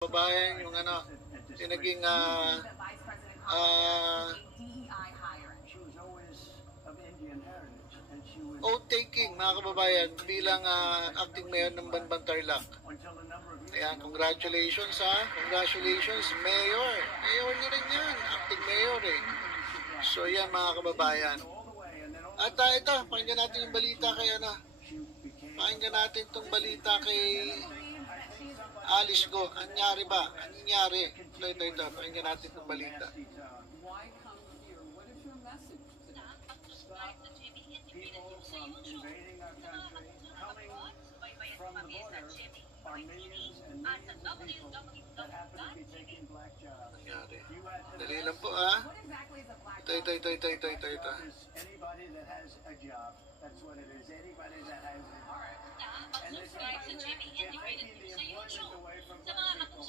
Babayan yung ano, yung naging oath-taking mga kababayan bilang acting mayor ng Banban Tarlac. Ayan, congratulations congratulations mayor. Mayor niyo rin yan, acting mayor eh. So yan mga kababayan. At ito, pakinggan natin yung balita kay ano. Pakinggan natin itong balita kay Alice Go. Anyari ba? Anyari? Ito. Pakinggan natin itong balita. Why come here? What is your message today? People from invading our country, coming from the border, are millions and millions of people that happen to be taking black jobs. Anyari. You had Dali lang po ah. What exactly is a black Ito. is anybody that has a job. That's what it is. Anybody that has a job. And they're taking the employment away from black people.